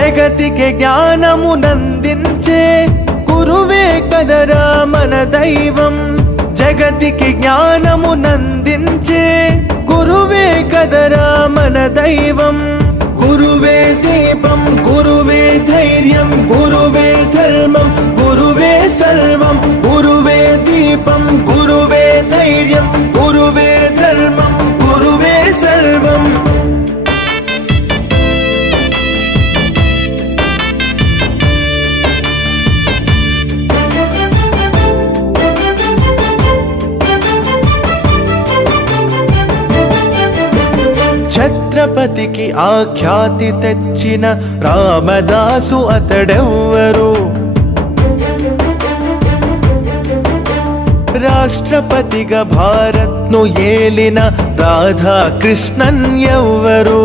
జగతికి జ్ఞానమునందించే గురువే కదరా మన దైవం. జగతికి జ్ఞానమునందించే గురువే కదరా మన దైవం. గురువే దీపం, గురువే ధైర్యం, గురువే ధర్మం, గురువే సర్వం. గురువే దీపం, గురువే ధైర్యం, గురువే ధర్మం, గురువే సర్వం. ఛత్రపతికి ఆఖ్యాతి తెచ్చిన రామదాసు అతడెవ్వరు. రాష్ట్రపతిగా భారత్ను ఏలిన రాధాకృష్ణన్ ఎవ్వరు.